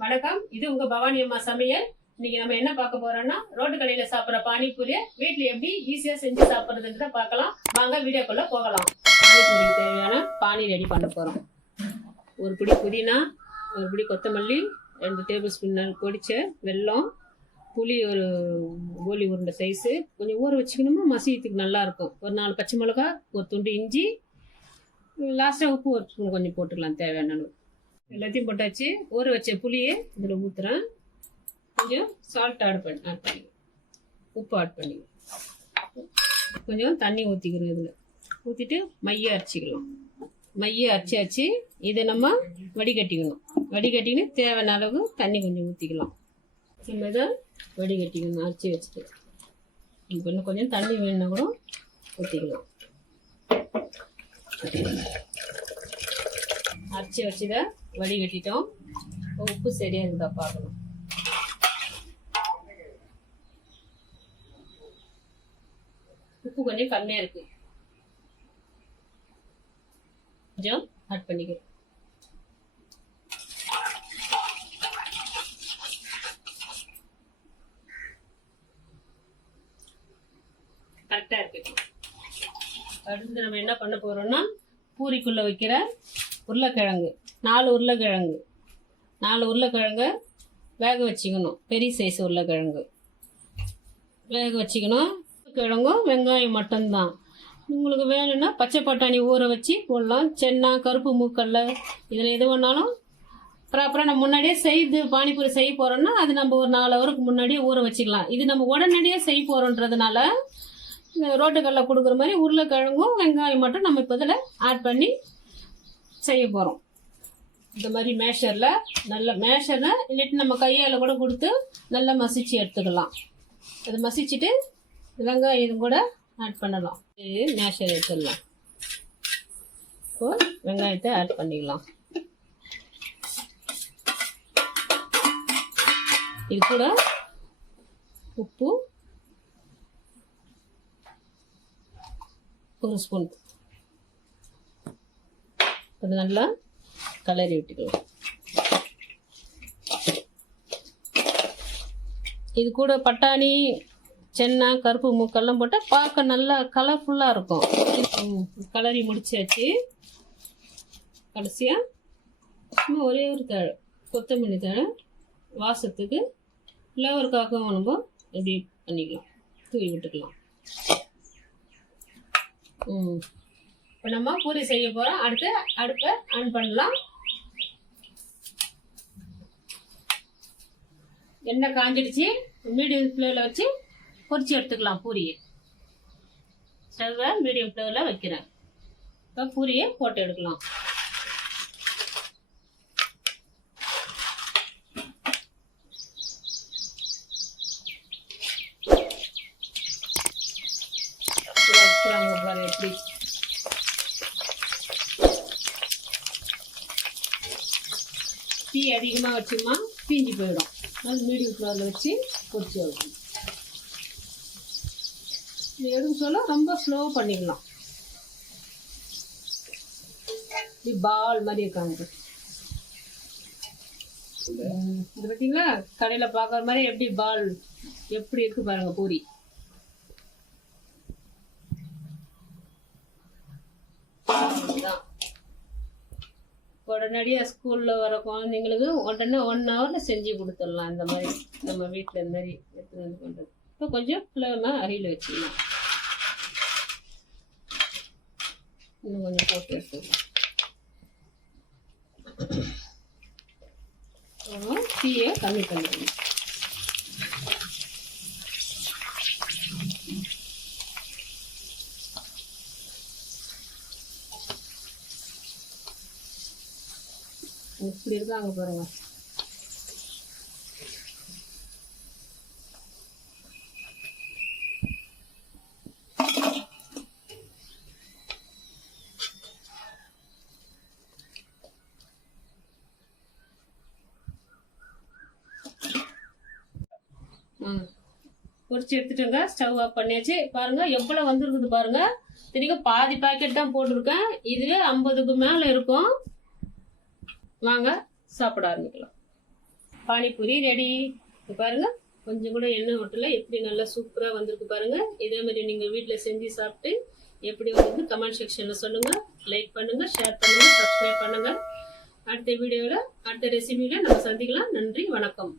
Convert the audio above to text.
வணக்கம், இது உங்க பவானி அம்மா சமையல். இன்னைக்கு நம்ம என்ன பார்க்க போறோம்னா ரோட்டு கடையில சாப்பிட்ற பானிபூரியை வீட்டுல எப்படி ஈஸியா செஞ்சு சாப்பிட்றதுன்னு பார்க்கலாம். வாங்க வீடியோக்குள்ள போகலாம். பானிபூரிக்கு தேவையான பானி ரெடி பண்ண போறோம். ஒரு பிடி புதினா, ஒரு பிடி கொத்தமல்லி, 2 டேபிள் ஸ்பூன் பொடிச்ச வெல்லம், புளி ஒரு கோலி உருண்டை சைஸு, கொஞ்சம் ஊற வச்சுக்கணுமா மசியத்துக்கு நல்லா இருக்கும். ஒரு 4 பச்சை மிளகா, ஒரு துண்டு இஞ்சி, லாஸ்ட்டாக உப்பு ஒரு ஸ்பூன் கொஞ்சம் போட்டுக்கலாம் தேவையான அளவு. எல்லாத்தையும் போட்டாச்சு. ஊற வச்ச புளியை இதில் ஊற்றுறேன். கொஞ்சம் சால்ட் ஆட் பண்ணி உப்பு ஆட் பண்ணி கொஞ்சம் தண்ணி ஊற்றிக்கிறோம். இதில் ஊற்றிட்டு மைய அரைச்சிக்கலாம். மைய அரைச்சாச்சு. இதை நம்ம வடிகட்டிக்கணும். வடிகட்டின்னு தேவையான அளவு தண்ணி கொஞ்சம் ஊற்றிக்கலாம். நம்ம இதை வடிகட்டிக்கணும். அரைச்சி வச்சுட்டு இப்போ இன்னும் கொஞ்சம் தண்ணி வேணுன்னா கூட ஊற்றிக்கலாம். அரைச்சி வச்சுத வடிகட்டிட்டோம். உப்பு சரியா இருந்தா பார்க்கணும். உப்பு கொஞ்சம் கம்மியா இருக்கு, கொஞ்சம் ஆட் பண்ணிக்கிறேன். கரெக்டா இருக்கு. அடுத்து நம்ம என்ன பண்ண போறோம்னா பூரிக்குள்ள வைக்கிற உருளைக்கிழங்கு, 4 உருளைக்கிழங்கு வேக வச்சுக்கணும். பெரிய சைஸ் உருளைக்கிழங்கு வேக வச்சுக்கணும். கிழங்கும் வெங்காயம் மட்டும்தான். உங்களுக்கு வேணும்னா பச்சை பட்டாணி ஊற வச்சு போடலாம். சென்னா, கருப்பு மூக்கல்ல, இதில் எது வேணாலும். அப்புறம் நம்ம முன்னாடியே செய்து பானிபூரி செய்ய போகிறோம்னா அது நம்ம ஒரு 4 ஹவருக்கு முன்னாடியே ஊற வச்சுக்கலாம். இது நம்ம உடனடியே செய்ய போகிறோன்றதுனால ரோட்டுக்கல்ல கொடுக்குற மாதிரி உருளைக்கிழங்கும் வெங்காயம் மட்டும் நம்ம இப்போ இதில் ஆட் பண்ணி செய்ய போகிறோம். இந்த மாதிரி மேஷரில் நல்ல மேஷரை இல்லாட்டி நம்ம கையால் கூட கொடுத்து நல்லா மசிச்சு எடுத்துக்கலாம். அதை மசிச்சுட்டு வெங்காயம் இது கூட ஆட் பண்ணலாம். மேஷர் எடுத்துடலாம். இப்போ வெங்காயத்தை ஆட் பண்ணிக்கலாம். இது கூட உப்பு 1 ஸ்பூன், அது நல்லா கலரி விட்டுக்கலாம். இது கூட பட்டாணி, சென்னா, கருப்பு மூக்கெல்லாம் போட்டால் பார்க்க நல்லா கலர்ஃபுல்லாக இருக்கும். கலரி முடிச்சாச்சு. கடைசியாக இன்னும் ஒரே ஒரு தழை கொத்தமல்லி தழை வாசத்துக்கு ஃப்ளேவருக்காக நம்ம எப்படி பண்ணிக்கலாம், தூவி விட்டுக்கலாம். இப்போ நம்ம பூரி செய்ய போகிறோம். அடுத்து அடுப்பை ஆன் பண்ணலாம். எண்ணெய் காஞ்சிடுச்சு. மீடியம் ஃப்ளேவில் வச்சு பொரிச்சு எடுத்துக்கலாம் பூரியை. ஸ்டவ்வை மீடியம் ஃப்ளேவில் வைக்கிறேன். இப்போ பூரியை போட்டு எடுக்கலாம். எப்படி தீ அதிகமாக வச்சோம்னா தீஞ்சு போயிடும். அது மீடியம் ஃப்ளேவில் வச்சு பொரிச்சு வைக்கணும். இது எடுக்க சொல்ல ரொம்ப ஸ்லோ பண்ணிக்கலாம். இப்படி பால் மாதிரி இருக்காங்க. இது பார்த்தீங்களா, கடையில் பார்க்குற மாதிரி எப்படி பால் எப்படி இருக்கு பாருங்க பூரி. உடனடியாக ஸ்கூலில் வர குழந்தைங்களுக்கு உடனே 1 ஹவரில் செஞ்சு கொடுத்துடலாம். இந்த மாதிரி நம்ம வீட்டில் இந்த மாதிரி எடுத்து வந்து பண்ணுறது. இப்போ கொஞ்சம் ஃப்ளேவர்லாம் அரியில் வச்சுக்கலாம். இன்னும் கொஞ்சம் போட்டு எடுத்துக்கலாம். தீயை கம்மி பண்ணிக்கணும். இப்படி இருக்காங்க பாருங்க. பொரிச்சு எடுத்துட்டோங்க. ஸ்டவ் ஆஃப் பண்ணியாச்சு. பாருங்க எவ்வளவு வந்துருக்குது பாருங்க. இதுக்கு பாதி பாக்கெட் தான் போட்டிருக்கேன். இதுவே 50க்கு மேல இருக்கும். வாங்க சாப்பிட ஆரம்பிக்கலாம். பானிபூரி ரெடி. பாருங்க கொஞ்சம் கூட எண்ணெய் ஒட்டல, எப்படி நல்லா சூப்பரா வந்திருக்கு பாருங்க. இதே மாதிரி நீங்க வீட்டில் செஞ்சு சாப்பிட்டு எப்படி வந்து கமெண்ட் செக்ஷன்ல சொல்லுங்க. லைக் பண்ணுங்க, ஷேர் பண்ணுங்க, சப்ஸ்கிரைப் பண்ணுங்க. அடுத்த வீடியோவில் அடுத்த ரெசிபியில் நம்ம சந்திக்கலாம். நன்றி, வணக்கம்.